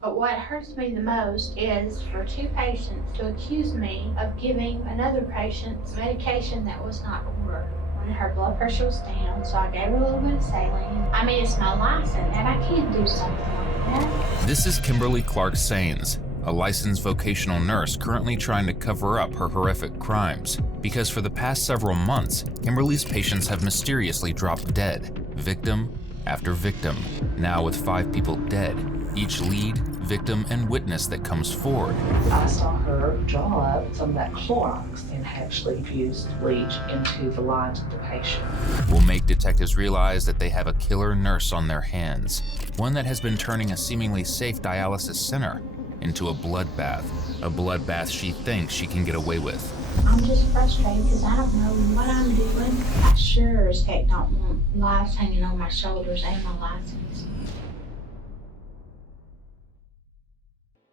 But what hurts me the most is for two patients to accuse me of giving another patient medication that was not ordered when her blood pressure was down. So I gave her a little bit of saline. I mean, it's my license, and I can't do something like that. This is Kimberly Sainz, a licensed vocational nurse currently trying to cover up her horrific crimes. Because for the past several months, Kimberly's patients have mysteriously dropped dead, victim after victim, now with 5 people dead, each lead, victim, and witness that comes forward. I saw her draw up some of that Clorox and actually infused bleach into the lines of the patient. Will make detectives realize that they have a killer nurse on their hands, one that has been turning a seemingly safe dialysis center into a bloodbath she thinks she can get away with. I'm just frustrated because I don't know what I'm doing. I sure as heck don't want lives hanging on my shoulders and my license.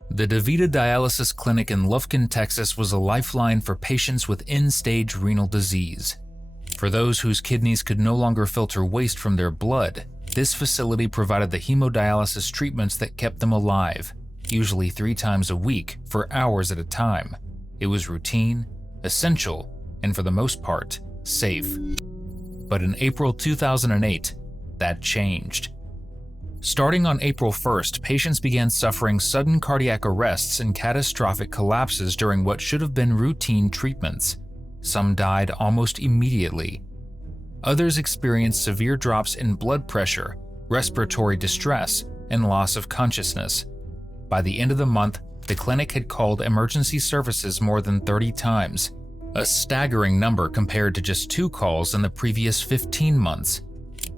The DaVita Dialysis Clinic in Lufkin, Texas was a lifeline for patients with end-stage renal disease. For those whose kidneys could no longer filter waste from their blood, this facility provided the hemodialysis treatments that kept them alive, usually 3 times a week for hours at a time. It was routine, essential, and for the most part, safe. But in April 2008, that changed. Starting on April 1st, patients began suffering sudden cardiac arrests and catastrophic collapses during what should have been routine treatments. Some died almost immediately. Others experienced severe drops in blood pressure, respiratory distress, and loss of consciousness. By the end of the month, the clinic had called emergency services more than 30 times, a staggering number compared to just 2 calls in the previous 15 months.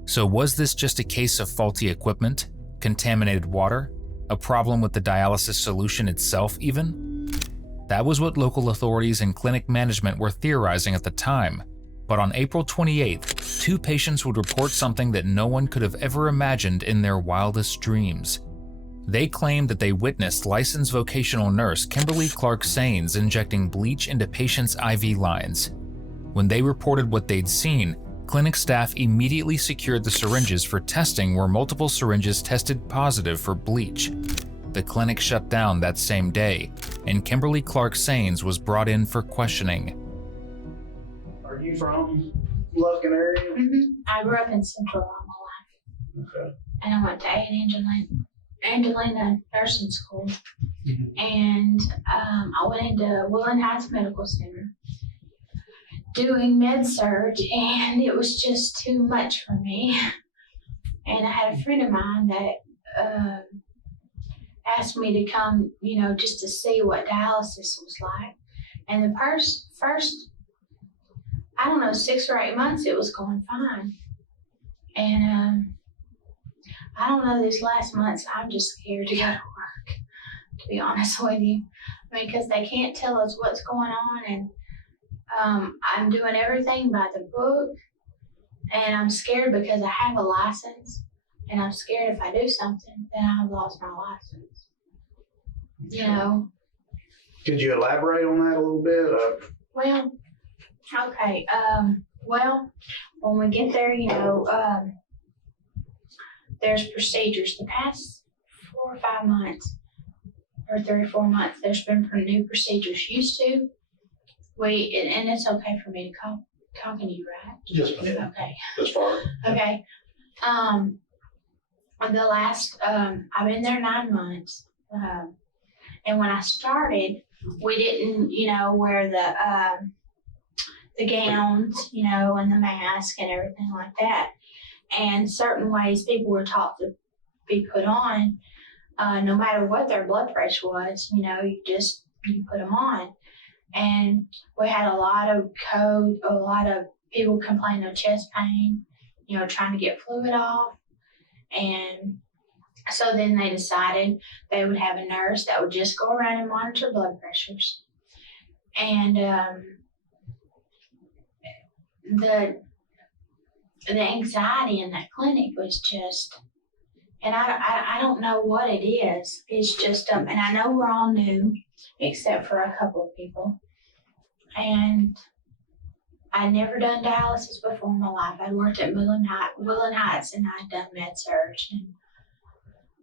So was this just a case of faulty equipment, contaminated water, a problem with the dialysis solution itself even? That was what local authorities and clinic management were theorizing at the time. But on April 28th, 2 patients would report something that no one could have ever imagined in their wildest dreams. They claimed that they witnessed licensed vocational nurse Kimberly Sainz injecting bleach into patients' IV lines. When they reported what they'd seen, clinic staff immediately secured the syringes for testing where multiple syringes tested positive for bleach. The clinic shut down that same day, and Kimberly Sainz was brought in for questioning. Are you from Lufkin area? Mm-hmm. I grew up in Central all my life. Okay. And I went to Angelina Nursing School. And I went into Woodland Heights Medical Center doing med-surg, and it was just too much for me. And I had a friend of mine that asked me to come, just to see what dialysis was like. And the first, I don't know, 6 or 8 months, it was going fine. And I don't know, these last months, I'm just scared to go to work, to be honest with you. I mean, because they can't tell us what's going on, and I'm doing everything by the book, and I'm scared because I have a license, and I'm scared if I do something, then I've lost my license. Could you elaborate on that a little bit? Well, okay. Well, when we get there, there's procedures. The past 4 or 5 months, or 3 or 4 months, there's been new procedures. Used to, and it's okay for me to talking to you, right? Yes, ma'am. Okay. That's far. Okay. The last, I've been there 9 months. And when I started, we didn't, wear the gowns, and the mask and everything like that. And certain ways people were taught to be put on, no matter what their blood pressure was, you put them on. And we had a lot of people complaining of chest pain, trying to get fluid off. And so then they decided they would have a nurse that would just go around and monitor blood pressures. And the anxiety in that clinic was just, and I don't know what it is. It's just, and I know we're all new, except for a couple of people. And I'd never done dialysis before in my life. I'd worked at Woodland Heights, and I'd done med-surg.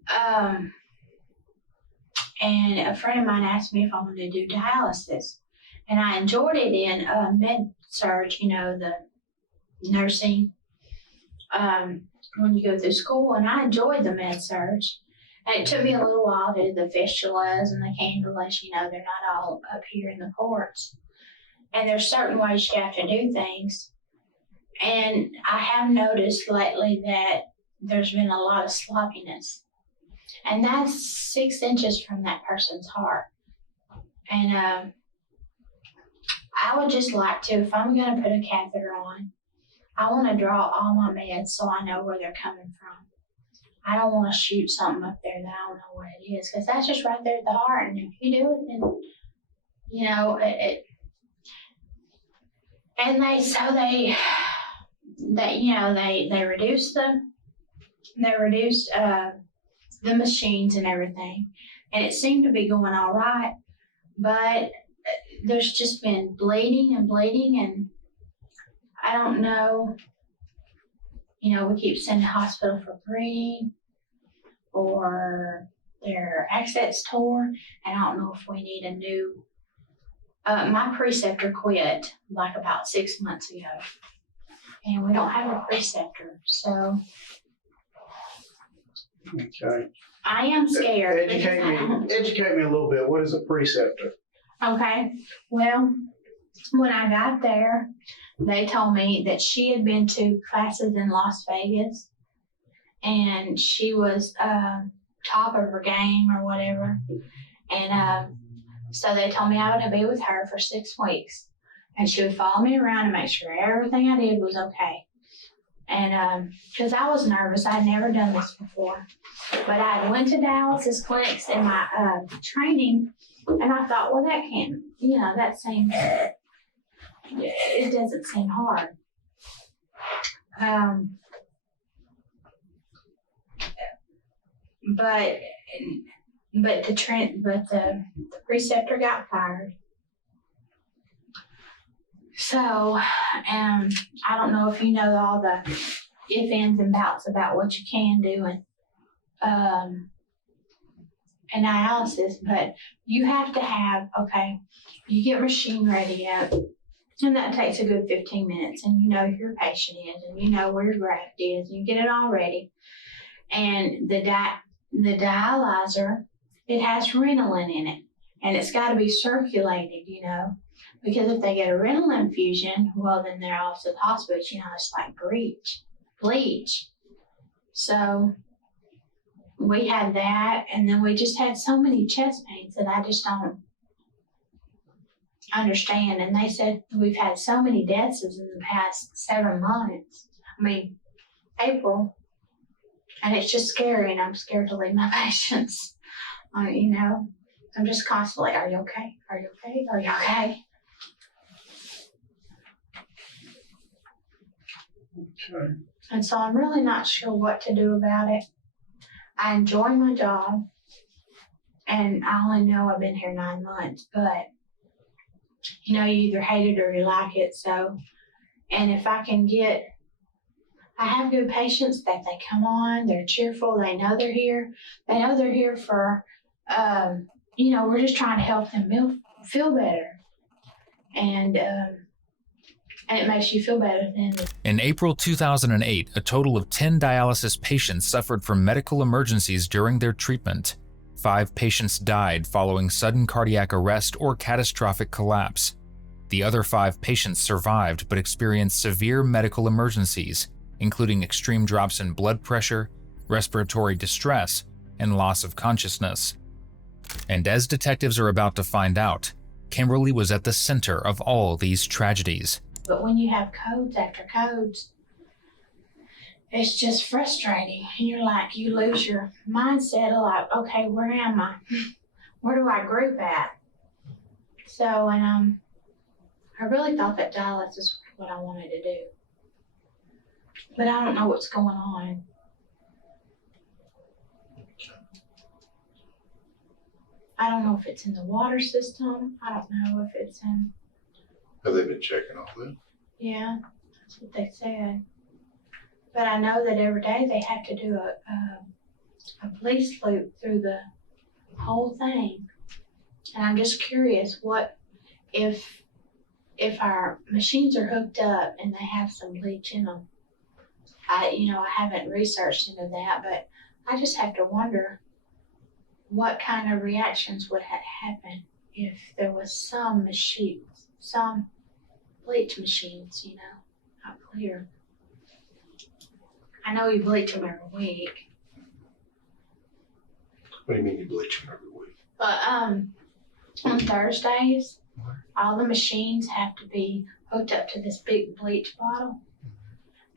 And and a friend of mine asked me if I wanted to do dialysis. And I enjoyed it in med surg, the nursing, when you go through school. And I enjoyed the med surg. And it took me a little while to do the fistulas and the cannulas. They're not all up here in the ports. And there's certain ways you have to do things. And I have noticed lately that there's been a lot of sloppiness. And that's 6 inches from that person's heart. And I would just like to, if I'm going to put a catheter on, I want to draw all my meds so I know where they're coming from. I don't want to shoot something up there that I don't know what it is, because that's just right there at the heart. And if you do it, then, and they reduced the machines and everything, and it seemed to be going all right, but there's just been bleeding, and I don't know. We keep sending to hospital for bleeding, or their access tore, and I don't know if we need a new. My preceptor quit like about 6 months ago, and we don't have a preceptor, so. Okay. I am scared. Educate me a little bit. What is a preceptor? Okay. Well, when I got there, they told me that she had been to classes in Las Vegas, and she was top of her game or whatever. And so they told me I would be with her for 6 weeks, and she would follow me around and make sure everything I did was okay. And because I was nervous, I'd never done this before, but I went to dialysis clinics in my training, and I thought, well, that can't, that seems, it doesn't seem hard. But the preceptor got fired. So, I don't know if you know all the ifs, ands, and bouts about what you can do in dialysis, but you have to have, you get machine ready up, and that takes a good 15 minutes, and you know who your patient is, and you know where your graft is, and you get it all ready. And the dialyzer, it has Renalin in it, and it's got to be circulated, because if they get a renal infusion, well, then they're off to the hospital. It's like bleach. So we had that, and then we just had so many chest pains that I just don't understand. And they said we've had so many deaths in the past 7 months. April, and it's just scary, and I'm scared to leave my patients. I'm just constantly, are you okay? Are you okay? Are you okay? Okay. And so I'm really not sure what to do about it. I enjoy my job, and I only know I've been here 9 months, but you either hate it or you like it. So, and if I can I have good patients that they come on, they're cheerful, they know they're here. They know they're here for, we're just trying to help them feel better. And it makes you feel better then. In April 2008, a total of 10 dialysis patients suffered from medical emergencies during their treatment. 5 patients died following sudden cardiac arrest or catastrophic collapse. The other 5 patients survived but experienced severe medical emergencies, including extreme drops in blood pressure, respiratory distress, and loss of consciousness. And as detectives are about to find out, Kimberly was at the center of all these tragedies. But when you have codes after codes, it's just frustrating. You're like, you lose your mindset of like, okay, where am I? Where do I group at? So, and I really thought that dialysis was what I wanted to do. But I don't know what's going on. I don't know if it's in the water system. I don't know if it's in. Have they been checking all that? Yeah, that's what they said. But I know that every day they have to do a police loop through the whole thing. And I'm just curious, what if our machines are hooked up and they have some bleach in them? I haven't researched into that, but I just have to wonder what kind of reactions would happen if there was some bleach machines, not clear. I know we bleach them every week, What do you mean you bleach them every week? but on Thursdays, all the machines have to be hooked up to this big bleach bottle,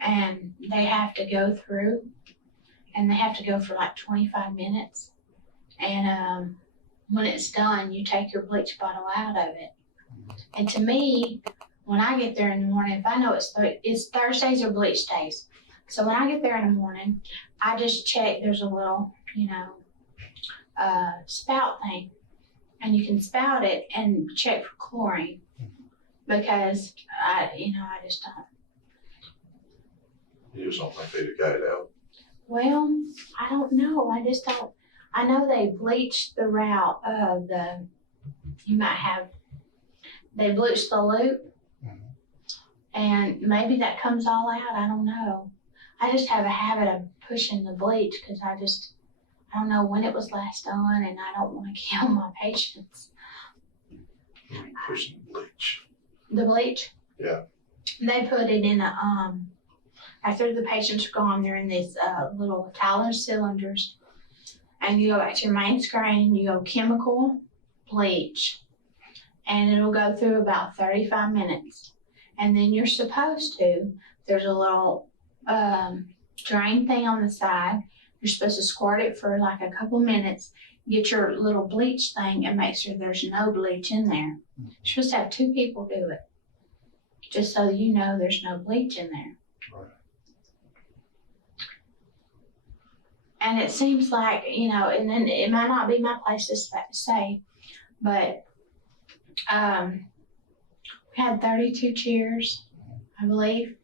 and they have to go through, and they have to go for like 25 minutes. And when it's done, you take your bleach bottle out of it. And to me, when I get there in the morning, if I know it's Thursdays or bleach days, so when I get there in the morning, I just check. There's a little, spout thing, and you can spout it and check for chlorine, because I just don't. You just don't think they'd have got it out. Well, I don't know. I just don't. I know they bleach the route of they bleach the loop, and maybe that comes all out. I don't know. I just have a habit of pushing the bleach because I don't know when it was last done, and I don't want to kill my patients. Pushing bleach. The bleach? Yeah. They put it in after the patients are gone, they're in these little Tyler cylinders. And you go back to your main screen, you go chemical, bleach, and it'll go through about 35 minutes. And then there's a little drain thing on the side. You're supposed to squirt it for like a couple minutes, get your little bleach thing, and make sure there's no bleach in there. You're supposed to have 2 people do it, just so you know there's no bleach in there. Right. And it seems like, and then it might not be my place to say, but we had 32 chairs, I believe,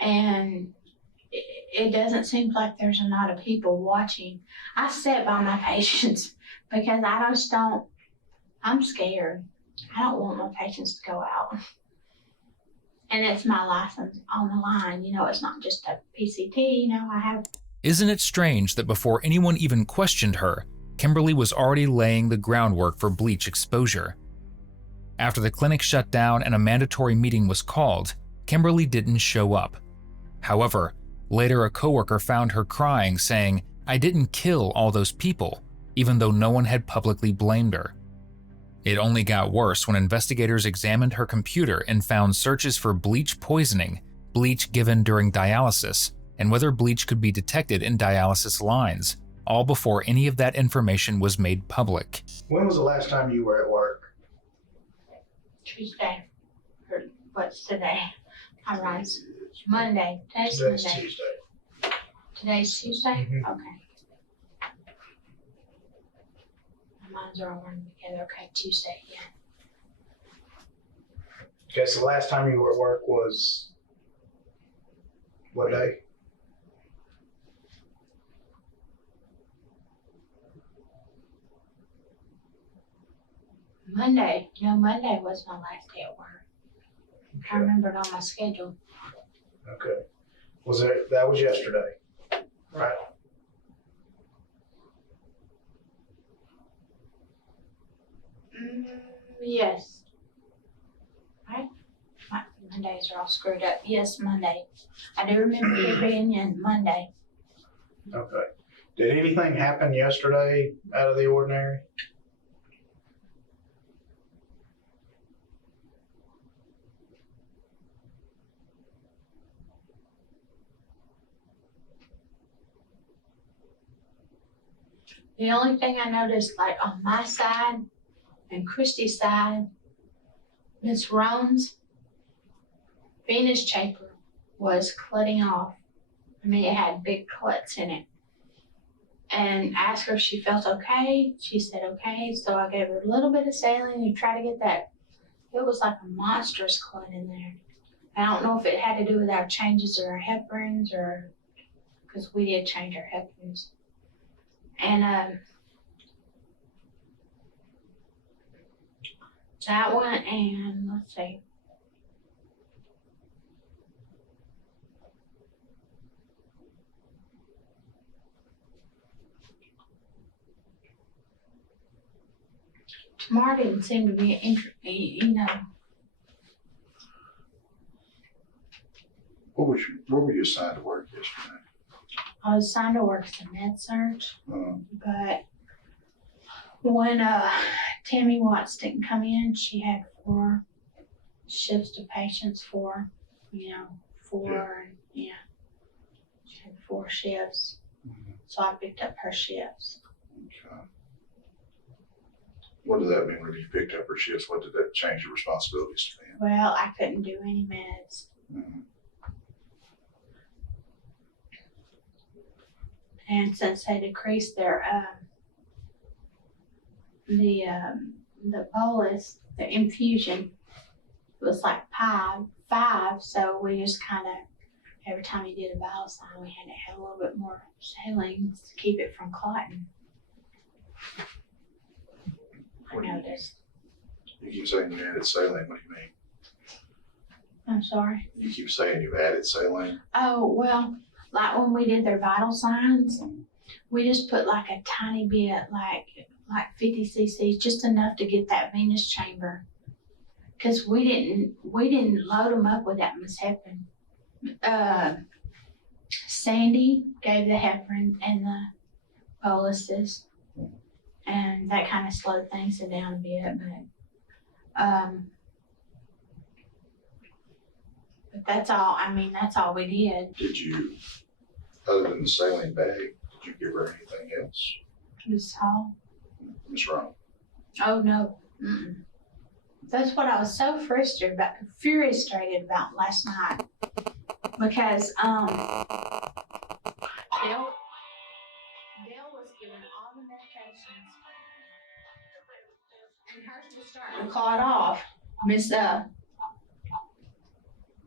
and it doesn't seem like there's a lot of people watching. I sit by my patients because I'm scared. I don't want my patients to go out. And it's my license on the line. It's not just a PCT, I have. Isn't it strange that before anyone even questioned her, Kimberly was already laying the groundwork for bleach exposure? After the clinic shut down and a mandatory meeting was called, Kimberly didn't show up. However, later a coworker found her crying, saying, "I didn't kill all those people," even though no one had publicly blamed her. It only got worse when investigators examined her computer and found searches for bleach poisoning, bleach given during dialysis, and whether bleach could be detected in dialysis lines, all before any of that information was made public. When was the last time you were at work? Tuesday. Or what's today? I rise. Monday. Today's Today's Monday. Tuesday. Today's Tuesday? Mhm. Okay. My minds are all running together. Okay, Tuesday, yeah. Okay, so the last time you were at work was what day? Monday. No, Monday was my last day at work. I remember it on my schedule. Okay. That was yesterday, right? Yes. Right? My Mondays are all screwed up. Yes, Monday. I do remember it being in Monday. Okay. Did anything happen yesterday out of the ordinary? The only thing I noticed, like on my side and Christy's side, Miss Roan's venous chamber was clotting off. I mean, it had big clots in it. And asked her if she felt okay. She said okay. So I gave her a little bit of saline to try to get that. It was like a monstrous clot in there. I don't know if it had to do with our changes of our heparins or because we did change our heparins. And That one, and let's see. Tomorrow didn't seem to be Where were you assigned to work yesterday? I was assigned to work as a med surge, Uh, but when Tammy Watts didn't come in, she had 4 shifts to patients, 4, she had 4 shifts. So I picked up her shifts. okay. What did that mean when you picked up her shifts? What did that change your responsibilities to them? Well, I couldn't do any meds. Mhm. And since they decreased their the bolus, the infusion, it was like 5, so we just kind of, every time you did a vital sign, we had to have a little bit more saline to keep it from clotting. I noticed. You keep saying you added saline. What do you mean? I'm sorry. You keep saying you added saline. Oh, well, like when we did their vital signs, we just put like a tiny bit, like 50 cc's, just enough to get that venous chamber. Cause we didn't load them up with that heparin. Sandy gave the heparin and the boluses, and that kind of slowed things down a bit, but that's all. I mean, that's all we did. Did you, other than the saline bag, did you give her anything else? This all. Miss Ron? Oh no. Mm-mm. That's what I was so frustrated about last night, because Dale was given all the medications, and hers was starting to clot off.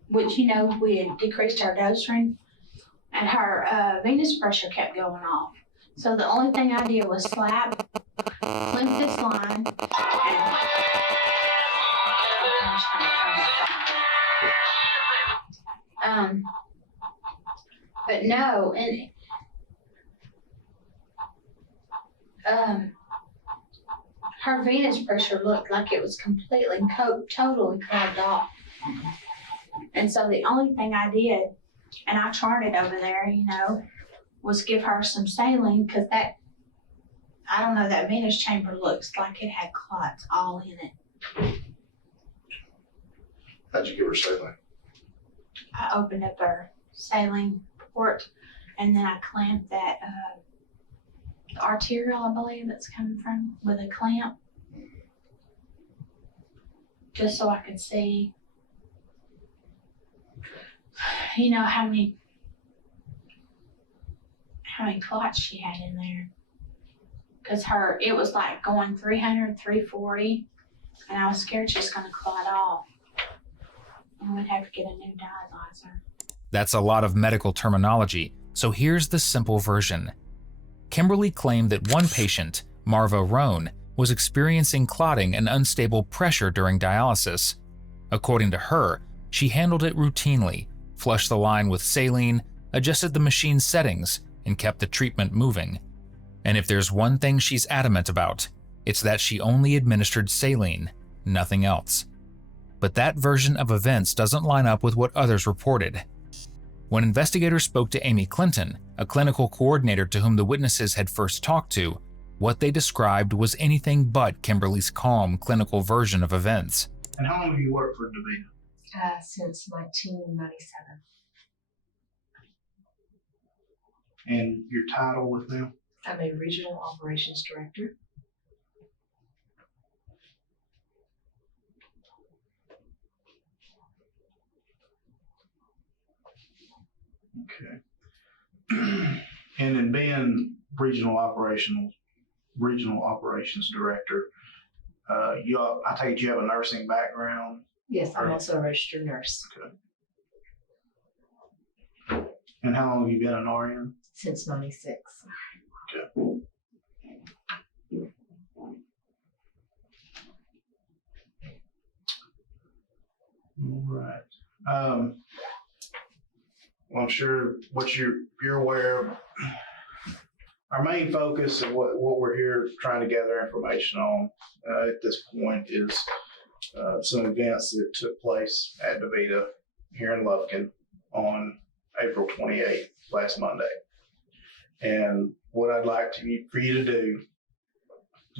Which we had decreased our dose ring, and her venous pressure kept going off. So the only thing I did was slap, limp this line, and but no, and her venous pressure looked like it was completely, totally clogged off. And so the only thing I did, and I charted over there, was give her some saline, because that venous chamber looks like it had clots all in it. How'd you give her saline? I opened up her saline port, and then I clamped that the arterial, I believe it's coming from, with a clamp, just so I could see, how many clots she had in there. Because it was like going 300, 340, and I was scared she was going to clot off, and we'd have to get a new dialyzer. That's a lot of medical terminology, so here's the simple version. Kimberly claimed that one patient, Marva Roan, was experiencing clotting and unstable pressure during dialysis. According to her, she handled it routinely, flushed the line with saline, adjusted the machine's settings, and kept the treatment moving. And if there's one thing she's adamant about, it's that she only administered saline, nothing else. But that version of events doesn't line up with what others reported. When investigators spoke to Amy Clinton, a clinical coordinator to whom the witnesses had first talked to, what they described was anything but Kimberly's calm, clinical version of events. And how long have you worked for DaVita? Since 1997. And your title with them? I'm a regional operations director. Okay. And then being regional operations director, I take it you have a nursing background? Yes, I'm also a registered nurse. Okay. And how long have you been an RN? Since 96. Okay. I'm sure what you're aware of. Our main focus of what we're here trying to gather information on at this point is some events that took place at DaVita here in Lufkin on April 28th, last Monday. And what I'd like for you to do,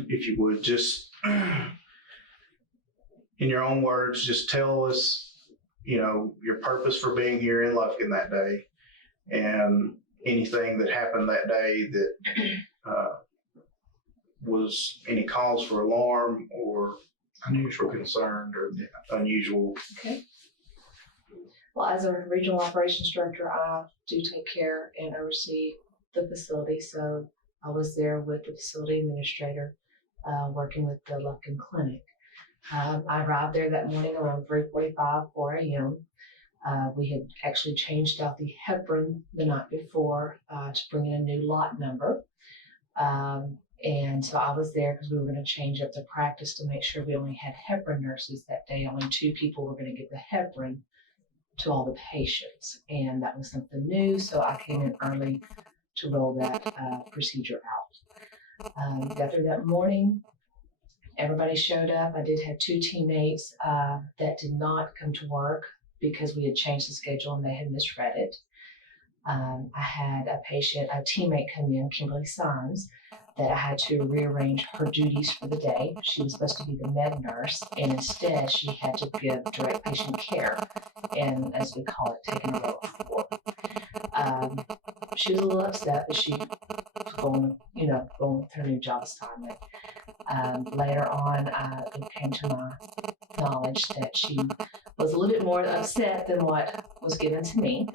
if you would, just in your own words, just tell us, your purpose for being here in Lufkin that day, and anything that happened that day that was any cause for alarm or unusual concern or unusual. Okay. Well, as a regional operations director, I do take care and oversee the facility. So I was there with the facility administrator, working with the Lufkin Clinic. I arrived there that morning around 3:45, 4 a.m. We had actually changed out the heparin the night before to bring in a new lot number. And so I was there because we were going to change up the practice to make sure we only had heparin nurses that day. Only 2 people were going to get the heparin to all the patients. And that was something new. So I came in early to roll that procedure out. Got there that morning. Everybody showed up. I did have 2 teammates that did not come to work because we had changed the schedule and they had misread it. I had a teammate come in, Kimberly Sainz, that I had to rearrange her duties for the day. She was supposed to be the med nurse, and instead she had to give direct patient care, and as we call it, taking a role of 4. She was a little upset that she was going with her new job assignment. Later on, it came to my knowledge that she was a little bit more upset than what was given to me,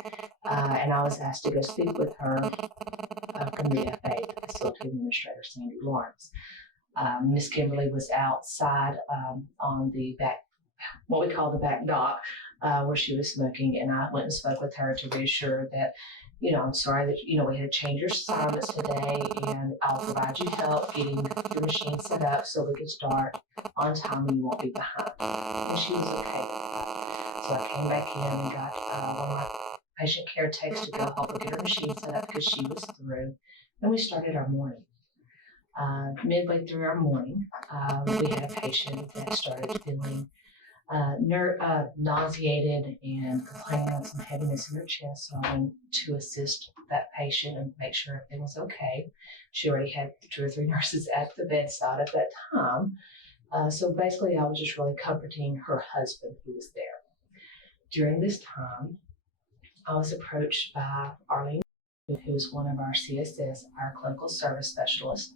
and I was asked to go speak with her from the FA, the facility administrator, Sandy Lawrence. Miss Kimberly was outside on the back, what we call the back dock, where she was smoking, and I went and spoke with her to reassure that, I'm sorry that, we had to change your assignments today, and I'll provide you help getting your machine set up so we can start on time and you won't be behind. And she was okay with that. So I came back in and got one of my patient care techs to go help her get her machine set up because she was through. And we started our morning. Midway through our morning, we had a patient that started feeling nauseated and complaining of some heaviness in her chest. So I went to assist that patient and make sure everything was okay. She already had 2 or 3 nurses at the bedside at that time. So basically I was just really comforting her husband who was there. During this time, I was approached by Arlene, who is one of our CSS, our clinical service specialists,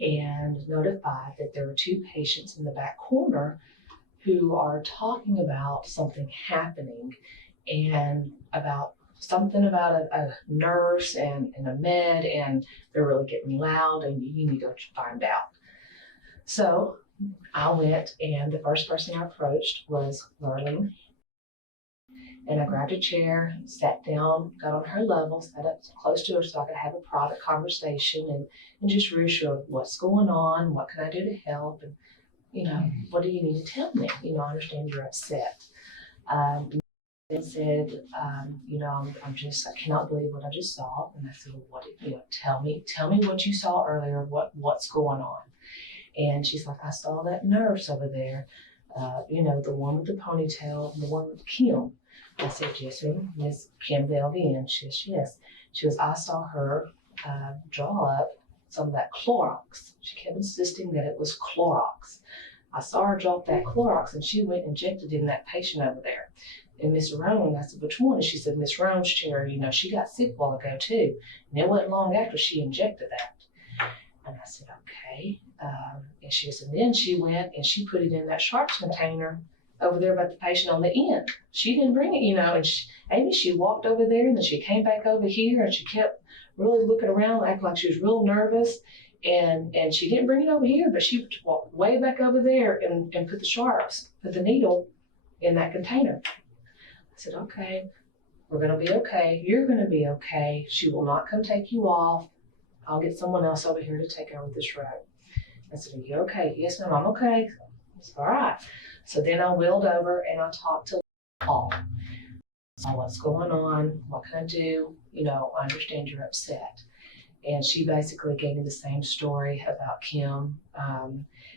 and notified that there were 2 patients in the back corner who are talking about something happening and about something about a nurse and a med, and they're really getting loud and you need to go find out. So I went, and the first person I approached was Arlene. And I grabbed a chair, sat down, got on her level, sat up close to her so I could have a private conversation and just reassure what's going on, what can I do to help, and what do you need to tell me? I understand you're upset. They said, I cannot believe what I just saw. And I said, well, tell me what you saw earlier, what's going on. And she's like, I saw that nurse over there, the one with the ponytail, the one with Kim. I said, yes, ma'am, Miss Kim LVN. She says, yes. She goes, I saw her draw up some of that Clorox. She kept insisting that it was Clorox. I saw her drop that Clorox and she went and injected it in that patient over there. And Miss Roan, I said, which one? And she said, Miss Roan's chair, she got sick a while ago too. And it wasn't long after she injected that. And I said, okay. And she said, and then she went and she put it in that sharps container over there by the patient on the end. She didn't bring it, and she walked over there and then she came back over here and she kept really looking around, acting like she was real nervous. And she didn't bring it over here, but she walked way back over there and put the needle in that container. I said, okay, we're gonna be okay. You're gonna be okay. She will not come take you off. I'll get someone else over here to take over this road. I said, are you okay? Yes, ma'am, I'm okay. I said, all right. So then I wheeled over and I talked to Paul. So what's going on? What can I do? You know, I understand you're upset. And she basically gave me the same story about Kim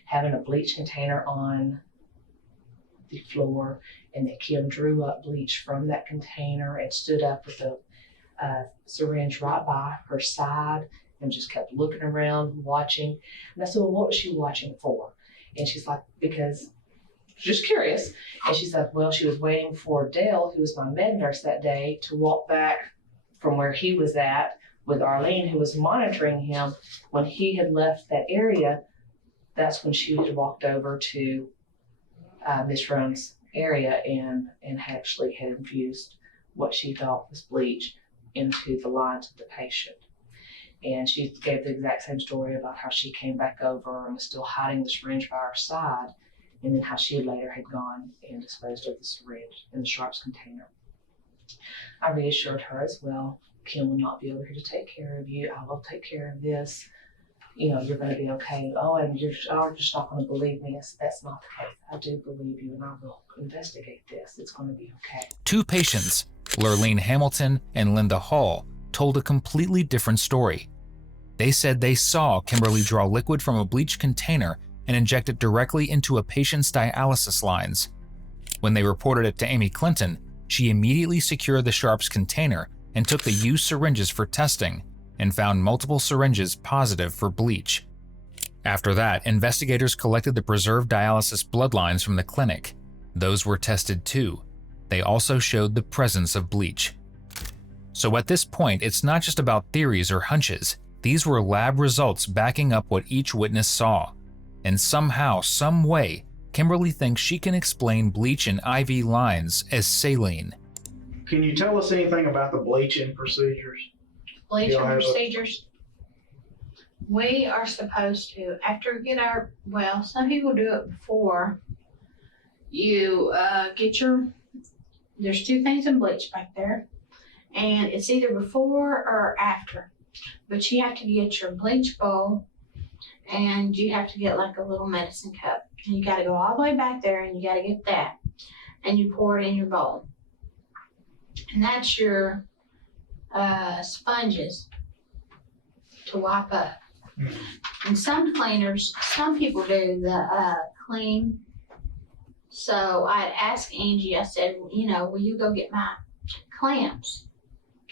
having a bleach container on the floor, and that Kim drew up bleach from that container and stood up with a syringe right by her side and just kept looking around, watching. And I said, well, what was she watching for? And she's like, because just curious. And she's like, well, she was waiting for Dale, who was my med nurse that day, to walk back from where he was at with Arlene, who was monitoring him. When he had left that area, that's when she had walked over to Miss Run's area and actually had infused what she thought was bleach into the lines of the patient. And she gave the exact same story about how she came back over and was still hiding the syringe by her side, and then how she later had gone and disposed of the syringe in the sharps container. I reassured her as well, Kim will not be over here to take care of you. I will take care of this. You know, you're going to be okay. Oh, and you're just not going to believe me. That's not the case. I do believe you, and I will investigate this. It's going to be okay. Two patients, Lurleen Hamilton and Linda Hall, told a completely different story. They said they saw Kimberly draw liquid from a bleach container and inject it directly into a patient's dialysis lines. When they reported it to Amy Clinton, she immediately secured the sharps container and took the used syringes for testing and found multiple syringes positive for bleach. After that, investigators collected the preserved dialysis bloodlines from the clinic. Those were tested too. They also showed the presence of bleach. So at this point, it's not just about theories or hunches. These were lab results backing up what each witness saw. And somehow, some way, Kimberly thinks she can explain bleach in IV lines as saline. Can you tell us anything about the bleaching procedures? Bleaching procedures. We are supposed to, after we get our, well, some people do it before you get your, there's two things in bleach back there, and it's either before or after. But you have to get your bleach bowl, and you have to get like a little medicine cup. And you got to go all the way back there, and you got to get that, and you pour it in your bowl. And that's your sponges to wipe up. And some cleaners, some people do the clean. So I asked Angie, I said, you know, will you go get my clamps?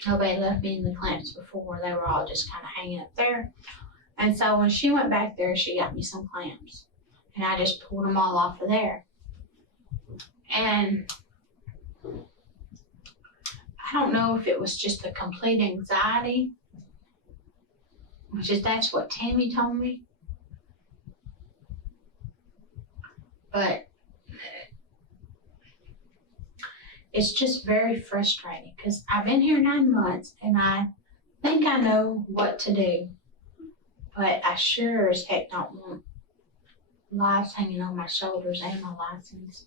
Nobody left me the clamps before. They were all just kind of hanging up there. And so when she went back there, she got me some clamps. And I just pulled them all off of there. And I don't know if it was just the complete anxiety, that's what Tammy told me. But it's just very frustrating because I've been here 9 months and I think I know what to do, but I sure as heck don't want lives hanging on my shoulders and my license.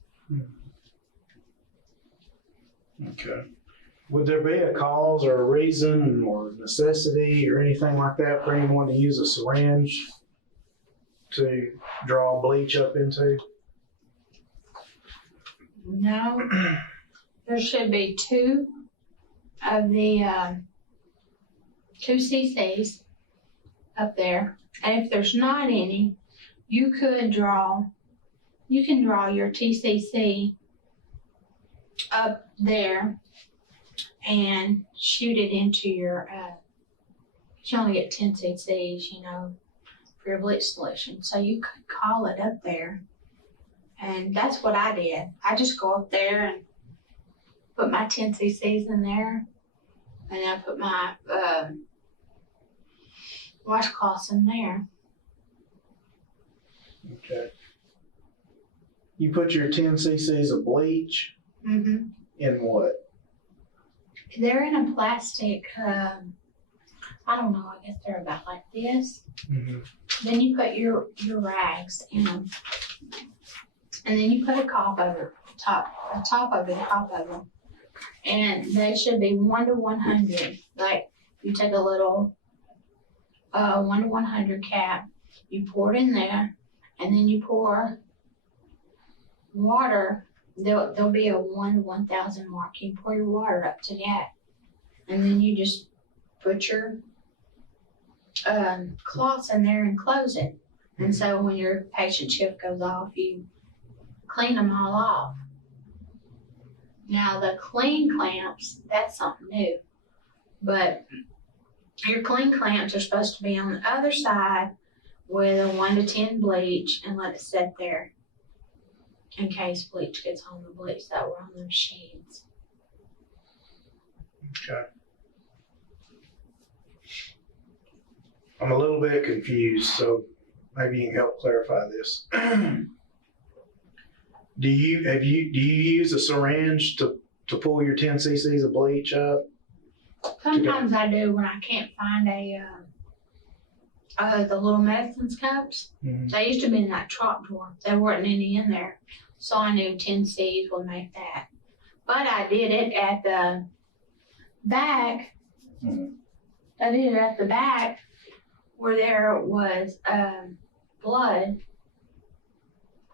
Okay. Would there be a cause or a reason or necessity or anything like that for anyone to use a syringe to draw bleach up into? No. There should be 2 of the 2 cc's up there. And if there's not any, you can draw your TCC up there and shoot it into your, you only get 10 cc's, you know, for your bleach solution. So you could call it up there. And that's what I did. I just go up there and put my 10 cc's in there. And I put my washcloths in there. Okay. You put your 10 cc's of bleach in what? They're in a plastic, I don't know, I guess they're about like this. Then you put your rags in them. And then you put a top over them. And they should be 1 to 100. Like you take a little 1 to 100 cap, you pour it in there, and then you pour water there'll be a 1 to 1,000 mark. You pour your water up to that, and then you just put your cloths in there and close it. And so when your patient shift goes off, you clean them all off. Now the clean clamps, that's something new. But your clean clamps are supposed to be on the other side with a 1 to 10 bleach and let it sit there in case bleach gets on the bleach that were on the machines. Okay. I'm a little bit confused, so maybe you can help clarify this. Do you use a syringe to pull your 10 cc's of bleach up? Sometimes I do when I can't find the little medicines cups. Mm-hmm. They used to be in that trap drawer. There weren't any in there. So I knew 10 C's would make that. But I did it at the back. Mm-hmm. I did it at the back where there was blood.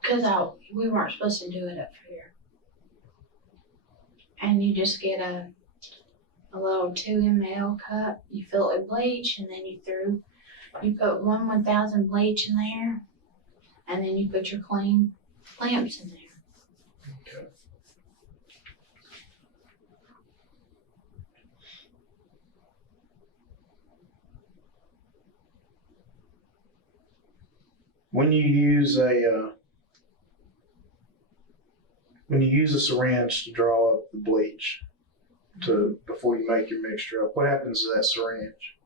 Because we weren't supposed to do it up here. And you just get a little 2 ml cup. You fill it with bleach, and then you put 1 1,000 bleach in there, and then you put your clean clamps in there. Okay. When you use a syringe to draw up the bleach before you make your mixture up, what happens to that syringe?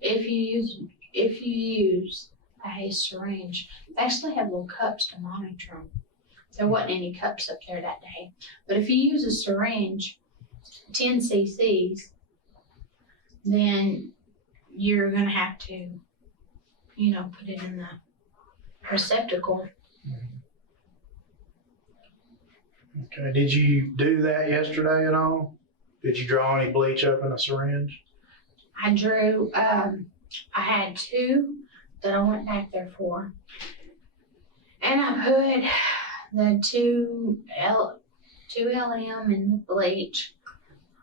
If you use a syringe, they actually have little cups to monitor them. There wasn't any cups up there that day. But if you use a syringe, 10 cc's, then you're gonna have to, put it in the receptacle. Okay, did you do that yesterday at all? Did you draw any bleach up in a syringe? I drew, I had 2 that I went back there for. And I put the 2 LM in the bleach.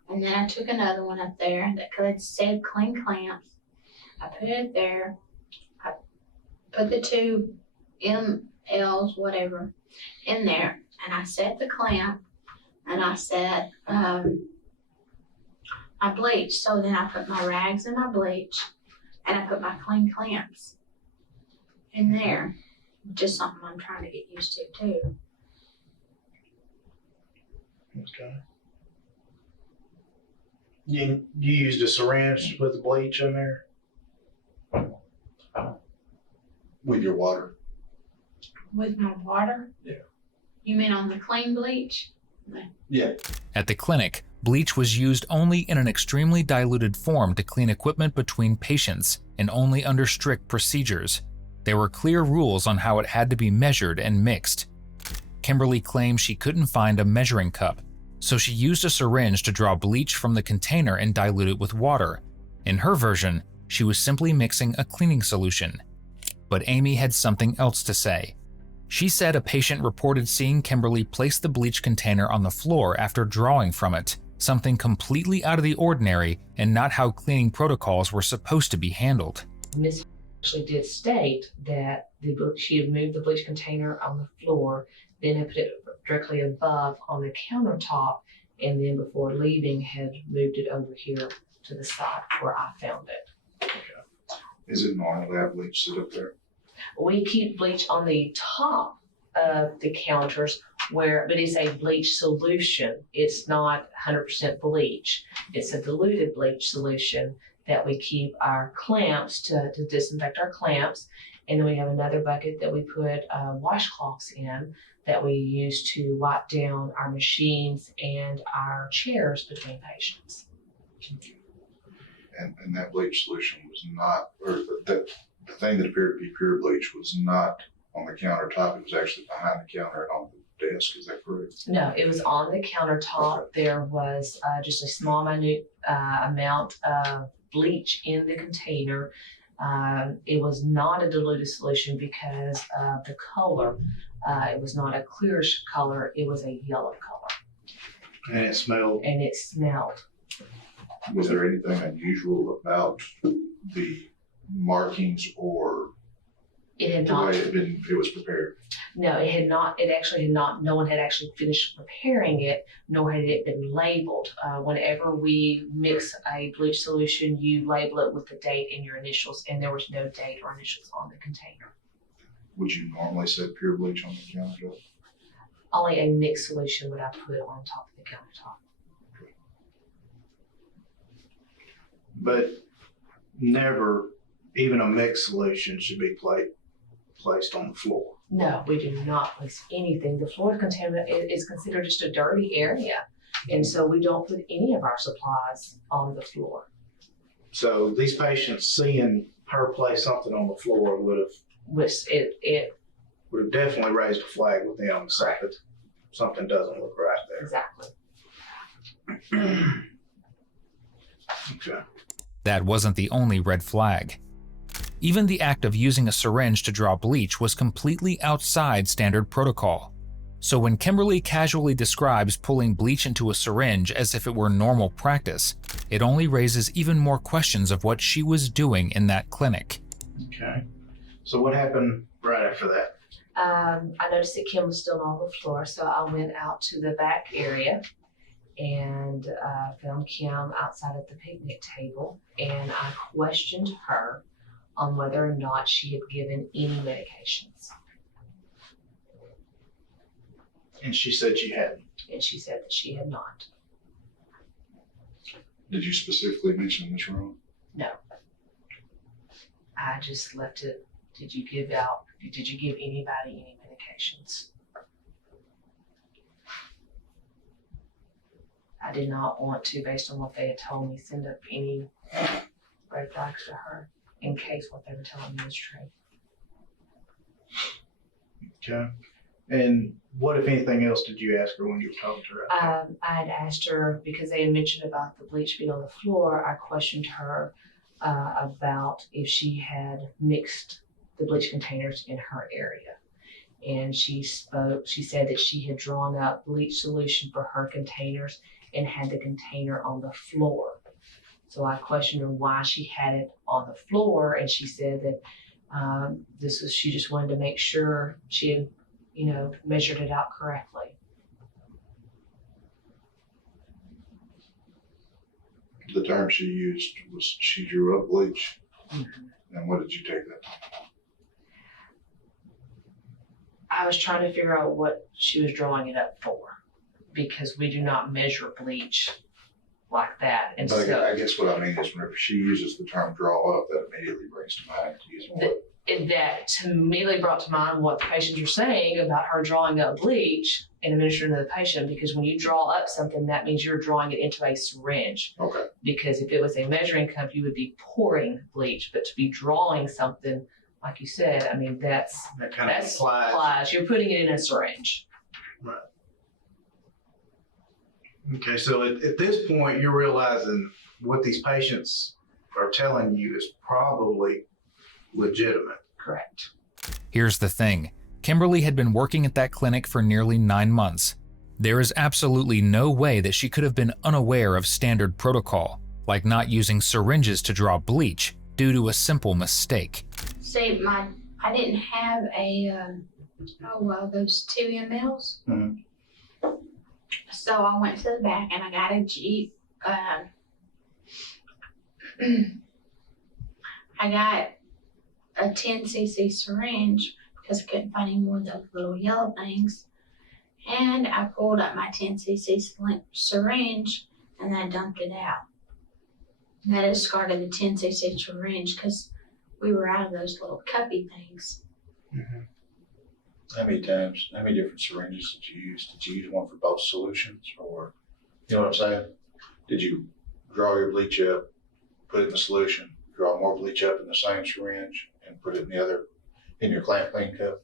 And then I took another one up there that said clean clamps. I put it there. I put the 2 MLs, whatever, in there. And I set the clamp, and I set my bleach. So then I put my rags in my bleach, and I put my clean clamps in there. Just something I'm trying to get used to too. Okay. You used a syringe to put the bleach in there? With your water. With my water? Yeah. You mean on the clean bleach? Yeah. At the clinic, bleach was used only in an extremely diluted form to clean equipment between patients and only under strict procedures. There were clear rules on how it had to be measured and mixed. Kimberly claimed she couldn't find a measuring cup, so she used a syringe to draw bleach from the container and dilute it with water. In her version, she was simply mixing a cleaning solution. But Amy had something else to say. She said a patient reported seeing Kimberly place the bleach container on the floor after drawing from it, something completely out of the ordinary and not how cleaning protocols were supposed to be handled. Miss actually did state that she had moved the bleach container on the floor, then had put it directly above on the countertop, and then before leaving had moved it over here to the side where I found it. Is it normal to have bleach sit up there? We keep bleach on the top of the counters but it's a bleach solution. It's not 100% bleach. It's a diluted bleach solution that we keep our clamps to disinfect our clamps. And then we have another bucket that we put washcloths in that we use to wipe down our machines and our chairs between patients. And that bleach solution was not, or the thing that appeared to be pure bleach was not on the countertop. It was actually behind the counter and on the desk. Is that correct? No, it was on the countertop. There was just a small, minute amount of bleach in the container It was not a diluted solution because of the color. It was not a clearish color, it was a yellow color. And it smelled. And it smelled. Was there anything unusual about the markings or It had the not. way it was prepared? No, it had not. It actually had not. No one had actually finished preparing it, nor had it been labeled. Whenever we mix a bleach solution, you label it with the date and your initials, and there was no date or initials on the container. Would you normally set pure bleach on the countertop? Only a mixed solution would I put on top of the countertop. But never, even a mixed solution should be placed on the floor. No, we do not place anything. The floor contaminant is considered just a dirty area, and so we don't put any of our supplies on the floor. So these patients seeing her place something on the floor would have definitely raised a flag with them. Something doesn't look right there. Exactly. Okay. That wasn't the only red flag. Even the act of using a syringe to draw bleach was completely outside standard protocol. So when Kimberly casually describes pulling bleach into a syringe as if it were normal practice, it only raises even more questions of what she was doing in that clinic. Okay. So what happened right after that? I noticed that Kim was still on the floor, so I went out to the back area and found Kim outside of the picnic table, and I questioned her on whether or not she had given any medications. And she said she hadn't. And she said that she had not. Did you specifically mention this wrong? No. I just left it. Did you give anybody any medications? I did not want to, based on what they had told me, send up any red flags to her in case what they were telling me was true. Okay. And what, if anything else, did you ask her when you were talking to her? I had asked her, because they had mentioned about the bleach being on the floor, I questioned her about if she had mixed the bleach containers in her area. And she said that she had drawn up bleach solution for her containers and had the container on the floor. So I questioned her why she had it on the floor, and she said that she just wanted to make sure she had, measured it out correctly. The term she used was she drew up bleach. Mm-hmm. And what did you take that to? I was trying to figure out what she was drawing it up for, because we do not measure bleach like that. And But so I guess what I mean is whenever she uses the term draw up, that immediately brings to mind using what? that immediately brought to mind what the patients were saying about her drawing up bleach and administering to the patient, because when you draw up something, that means you're drawing it into a syringe. Okay. Because if it was a measuring cup, you would be pouring bleach, but to be drawing something, like you said, I mean, that kind of applies. You're putting it in a syringe. Right. Okay, so at this point, you're realizing what these patients are telling you is probably legitimate. Correct. Here's the thing. Kimberly had been working at that clinic for nearly 9 months. There is absolutely no way that she could have been unaware of standard protocol, like not using syringes to draw bleach due to a simple mistake. See, I didn't have those 2 mLs. Mm-hmm. So I went to the back and I got a Jeep. I got a 10cc syringe because I couldn't find any more of those little yellow things. And I pulled up my 10cc syringe and I dumped it out. And I discarded the 10cc syringe because we were out of those little cuppy things. Mm-hmm. How many different syringes did you use? Did you use one for both solutions, or, you know what I'm saying? Did you draw your bleach up, put it in the solution, draw more bleach up in the same syringe, and put it in your clamp clean cup?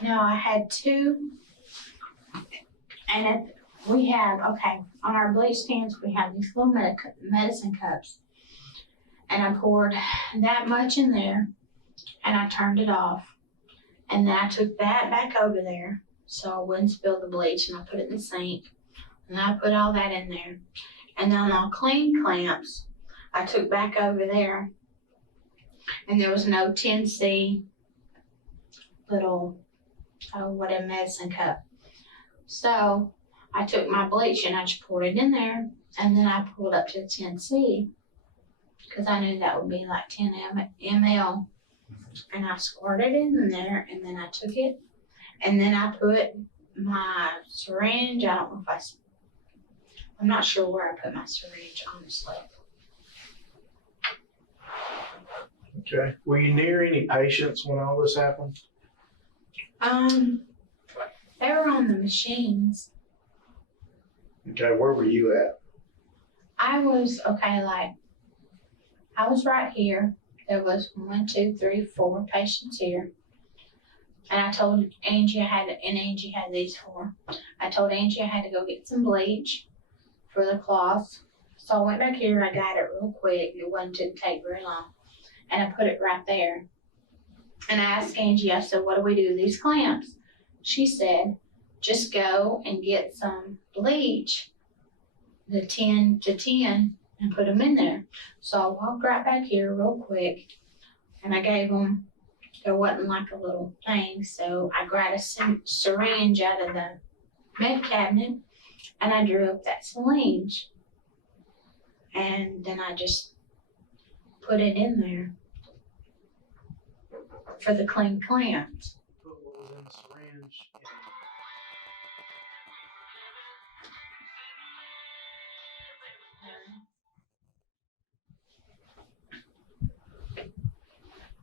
No, I had 2. And on our bleach stands, we have these little medicine cups. and I poured that much in there, and I turned it off. And then I took that back over there so I wouldn't spill the bleach, and I put it in the sink, and I put all that in there. And then on clean clamps, I took back over there, and there was no 10C little, what a medicine cup. So I took my bleach and I just poured it in there, and then I pulled up to the 10C because I knew that would be like 10 ml. And I squirted it in there, and then I took it, and then I put my syringe. I don't know if I'm not sure where I put my syringe, honestly. Okay. Were you near any patients when all this happened? They were on the machines. Okay. Where were you at? I was, I was right here. There was 1, 2, 3, 4 patients here. And I told Angie Angie had these 4. I told Angie I had to go get some bleach for the cloths. So I went back here, I got it real quick. It didn't take very long. And I put it right there. And I asked Angie, I said, what do we do with these clamps? She said, just go and get some bleach, the 10 to 10, and put them in there. So I walked right back here real quick, and I gave them, there wasn't like a little thing, so I grabbed a syringe out of the med cabinet, and I drew up that syringe. And then I just put it in there for the clean clamps. Put what was in the syringe.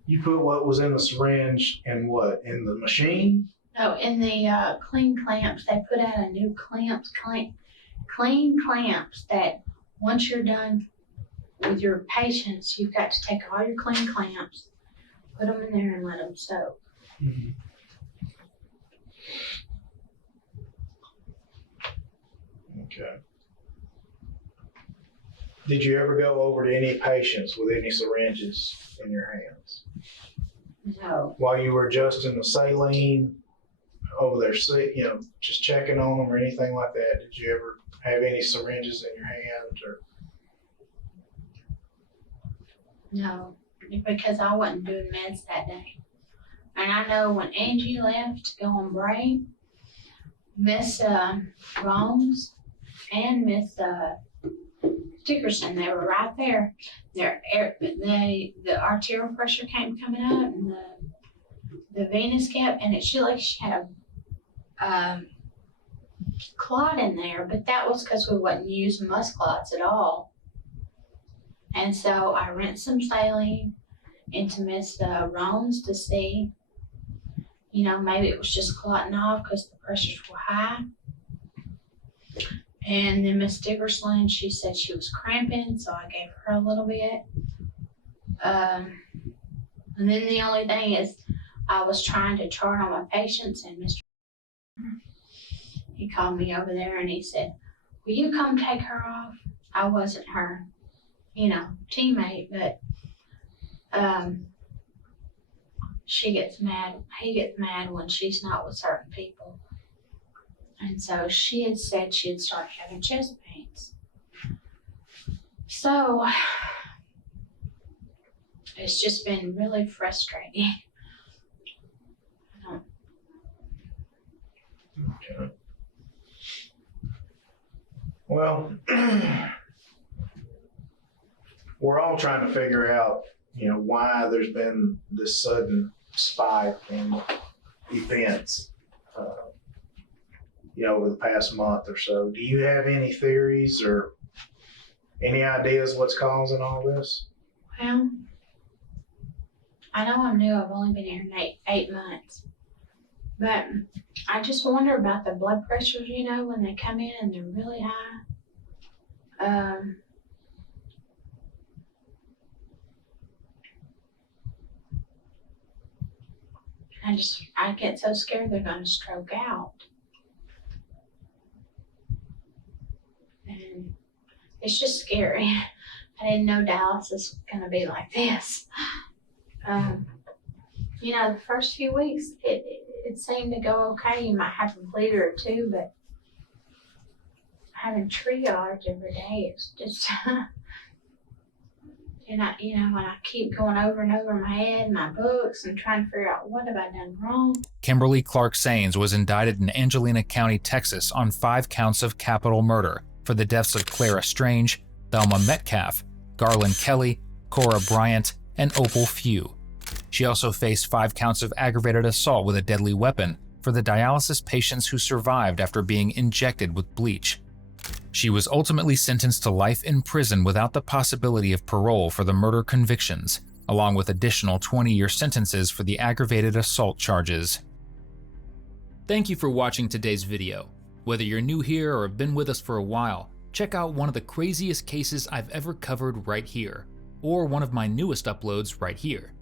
You put what was in the syringe in what? In the machine? No, in the clean clamps, they put out a new clean clamps that once you're done with your patients, you've got to take all your clean clamps, put them in there and let them soak. Mm-hmm. Okay. Did you ever go over to any patients with any syringes in your hands? No, While you were adjusting the saline over there, just checking on them or anything like that, did you ever have any syringes in your hand or? no, because I wasn't doing meds that day. And I know when Angie left to go on break, Miss Rones and Miss Dickerson, they were right there. The arterial pressure came coming up, and the venous kept, and it looked like she had a clot in there, but that was because we wasn't using musclots at all. And so I rinsed some saline into Miss Rones to see, maybe it was just clotting off because the pressures were high. And then Miss Dickerson, she said she was cramping, so I gave her a little bit. And then the only thing is, I was trying to chart on my patients, and Mr. He called me over there and he said, will you come take her off? I wasn't her, teammate, but she gets mad. He gets mad when she's not with certain people. And so she had said she had started having chest pains. So it's just been really frustrating. Okay. Well, we're all trying to figure out, why there's been this sudden spike in events, over the past month or so. Do you have any theories or any ideas what's causing all this? Well, I know I'm new. I've only been here 8 months. But I just wonder about the blood pressures, when they come in and they're really high. I get so scared they're going to stroke out. And it's just scary I didn't know dialysis was gonna be like this. You know, the first few weeks, it seemed to go okay. You might have a bleeder or two, but having triage every day is just, and when I keep going over and over my head, my books, and trying to figure out what have I done wrong. Kimberly Sainz was indicted in Angelina County, Texas on 5 counts of capital murder for the deaths of Clara Strange, Thelma Metcalf, Garland Kelly, Cora Bryant, and Opal Few. She also faced 5 counts of aggravated assault with a deadly weapon for the dialysis patients who survived after being injected with bleach. She was ultimately sentenced to life in prison without the possibility of parole for the murder convictions, along with additional 20-year sentences for the aggravated assault charges. Thank you for watching today's video. Whether you're new here or have been with us for a while, check out one of the craziest cases I've ever covered right here, or one of my newest uploads right here.